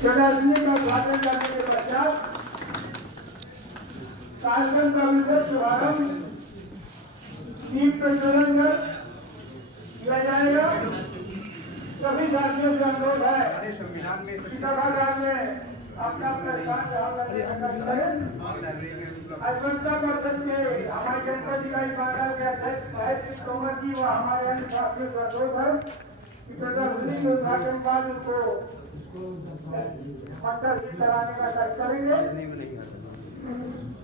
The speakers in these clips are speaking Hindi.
प्रदर्शनी का उद्घाटन करने के पश्चात कार्यक्रम का विशेष शुभारंभ दीप प्रज्वलन कर किया जाएगा। सभी साथियों से अनुरोध है सभागार में अपना अपना अधिवक्ता परिषद के हमारे जनपद इकाई बाजार के अध्यक्ष महेश तोमर जी व हमारे अन्य साथियों का अनुरोध है कि प्रदर्शनी के उद्घाटन बाद उनको मंत्र कराने का कार्य करेंगे।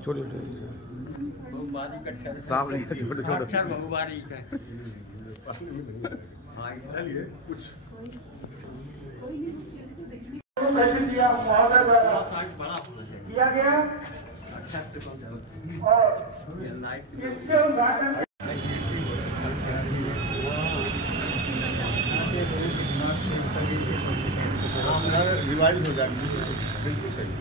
छोटे साफ नहीं है, छोटे छोटे चलिए कुछ किया गया और इसके उद्घाटन रिवाइज हो जाएंगे। बिल्कुल सही।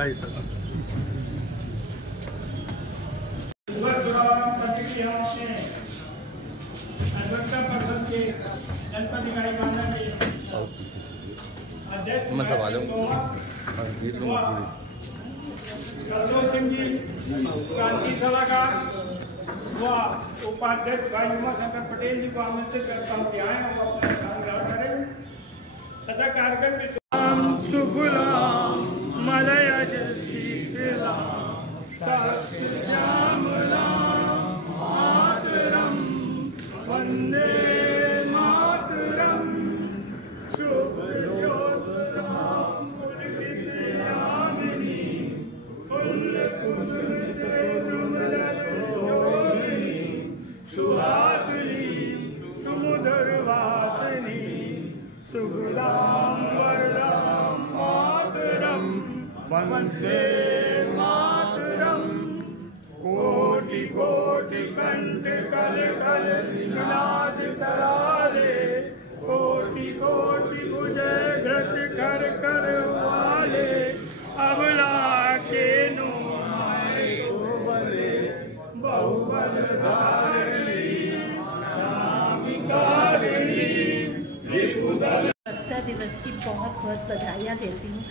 आई सर अधिवक्ता परिषद के जनपद इकाई बांदा के अध्यक्ष मतलब आ जाऊँ कलरोल सिंह जी क्रांति सलाहकार व उपाध्यक्ष भाई उमा शंकर पटेल जी को आमंत्रित करता हूँ कि आए वो अपना स्थान ग्रहण करें तथा कार्यक्रम के सुफलाम मलयज शीतलाम सस्यामलाम मातरम वंदे मातरम शुभयोत्तराम पुलकितयामिनी फुल्लकुसुमितरुमलशोभिनी सुहासिनी सुमुदरवासिनी सुगुलाम वरदाम मातरम वंदे मातरम कोटि कोटि कंठ कल कल निनाद कराले कोटि कोटि उदय घृत कर कर वाले अबला के नो माए को बले बहुबल धारिणी नामिकारिणी रिपुदल दिवस की बहुत बहुत बधाइयाँ देती हूँ।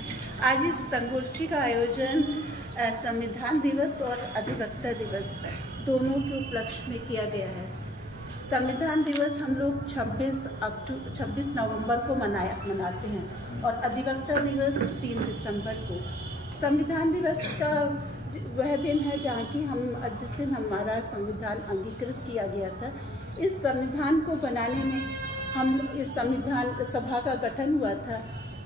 आज इस संगोष्ठी का आयोजन संविधान दिवस और अधिवक्ता दिवस दोनों के उपलक्ष्य में किया गया है। संविधान दिवस हम लोग 26 नवंबर को मनाते हैं और अधिवक्ता दिवस 3 दिसंबर को। संविधान दिवस का वह दिन है जहाँ की जिस दिन हमारा संविधान अंगीकृत किया गया था। इस संविधान को बनाने में इस संविधान सभा का गठन हुआ था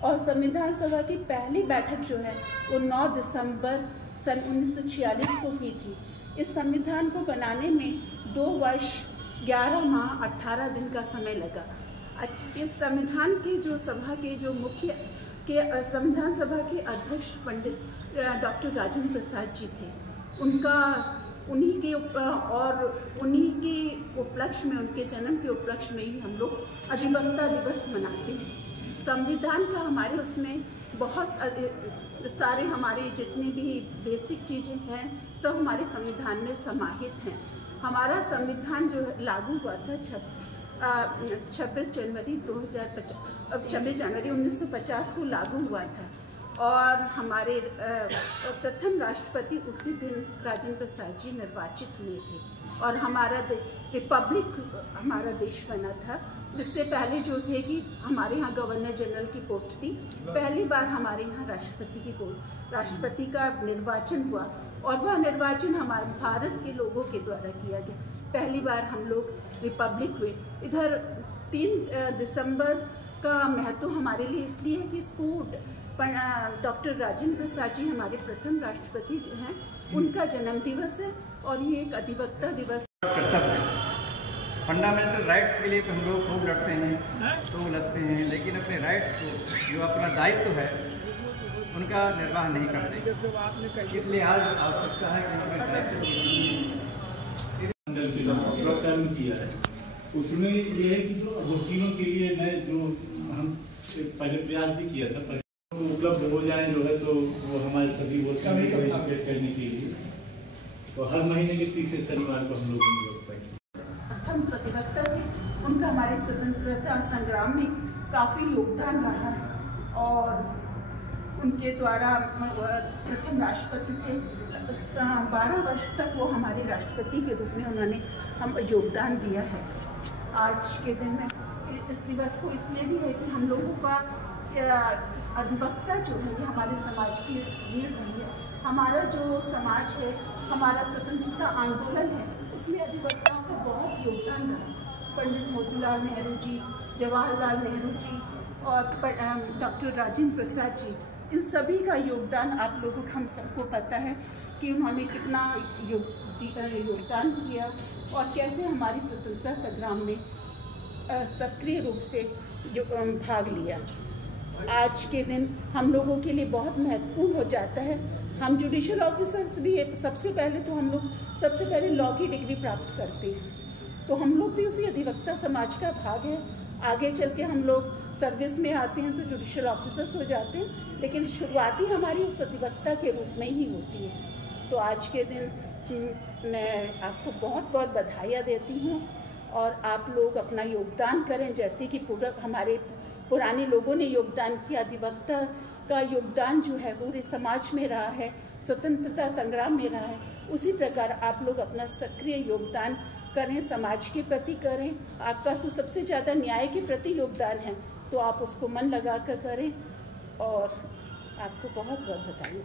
और संविधान सभा की पहली बैठक जो है वो 9 दिसंबर सन 1946 को हुई थी। इस संविधान को बनाने में 2 वर्ष 11 माह 18 दिन का समय लगा। इस संविधान की जो सभा के जो संविधान सभा के अध्यक्ष पंडित डॉक्टर राजेंद्र प्रसाद जी थे। उन्हीं के उपलक्ष्य में, उनके जन्म के उपलक्ष्य में ही हम लोग अधिवक्ता दिवस मनाते हैं। संविधान का हमारे उसमें बहुत सारे हमारे जितनी भी बेसिक चीज़ें हैं सब हमारे संविधान में समाहित हैं। हमारा संविधान जो लागू हुआ था 26 जनवरी 1950 को लागू हुआ था और हमारे प्रथम राष्ट्रपति उसी दिन राजेंद्र प्रसाद जी निर्वाचित हुए थे और हमारा रिपब्लिक हमारा देश बना था। इससे पहले जो थे कि हमारे यहाँ गवर्नर जनरल की पोस्ट थी, पहली बार हमारे यहाँ राष्ट्रपति का निर्वाचन हुआ और वह निर्वाचन हमारे भारत के लोगों के द्वारा किया गया। पहली बार हम लोग रिपब्लिक हुए। इधर 3 दिसंबर का महत्व हमारे लिए इसलिए है कि इसको डॉक्टर राजेंद्र प्रसाद जी हमारे प्रथम राष्ट्रपति हैं, उनका जन्म दिवस है और ये एक अधिवक्ता दिवस कर्तव्य है। फंडामेंटल राइट्स के लिए हम लोग खूब लड़ते हैं तो लड़ते हैं, लेकिन अपने राइट्स को जो अपना दायित्व है उनका निर्वाह नहीं करते। इसलिए आज आवश्यकता है कि अपने दायित्व प्रचारण किया है। उसमें ये है कि जो वकीलों के लिए नए जो हम पहले प्रयास भी किया था उपलब्ध हो जाए जो है तो वो हमारे सभी वकीलों को एजुकेट करने के लिए तो हर महीने के तीसरे शनिवार को हम लोग योग बैठते हैं। प्रथम तो अधिवक्ता थे, उनका हमारे स्वतंत्रता संग्राम में काफ़ी योगदान रहा है और उनके द्वारा प्रथम राष्ट्रपति थे। 12 वर्ष तक वो हमारे राष्ट्रपति के रूप में उन्होंने हम योगदान दिया है। आज के दिन में इस दिवस को इसलिए भी है कि हम लोगों का अधिवक्ता जो है ये हमारे समाज की रीढ़ रही है। हमारा जो समाज है, हमारा स्वतंत्रता आंदोलन है, उसमें अधिवक्ताओं का बहुत योगदान रहा। पंडित मोतीलाल नेहरू जी, जवाहरलाल नेहरू जी और डॉक्टर राजेंद्र प्रसाद जी, इन सभी का योगदान आप लोगों को हम सबको पता है कि उन्होंने कितना योगदान किया और कैसे हमारी स्वतंत्रता संग्राम में सक्रिय रूप से भाग लिया। आज के दिन हम लोगों के लिए बहुत महत्वपूर्ण हो जाता है। हम जुडिशल ऑफिसर्स भी सबसे पहले लॉ की डिग्री प्राप्त करते हैं, तो हम लोग भी उसी अधिवक्ता समाज का भाग है। आगे चल के हम लोग सर्विस में आते हैं तो जुडिशल ऑफिसर्स हो जाते हैं, लेकिन शुरुआती हमारी उस अधिवक्ता के रूप में ही होती है। तो आज के दिन मैं आपको बहुत बहुत बधाइयाँ देती हूँ और आप लोग अपना योगदान करें, जैसे कि हमारे पुराने लोगों ने योगदान किया। अधिवक्ता का योगदान जो है पूरे समाज में रहा है, स्वतंत्रता संग्राम में रहा है, उसी प्रकार आप लोग अपना सक्रिय योगदान करें, समाज के प्रति करें। आपका तो सबसे ज़्यादा न्याय के प्रति योगदान है, तो आप उसको मन लगा कर करें और आपको बहुत बहुत बधाई।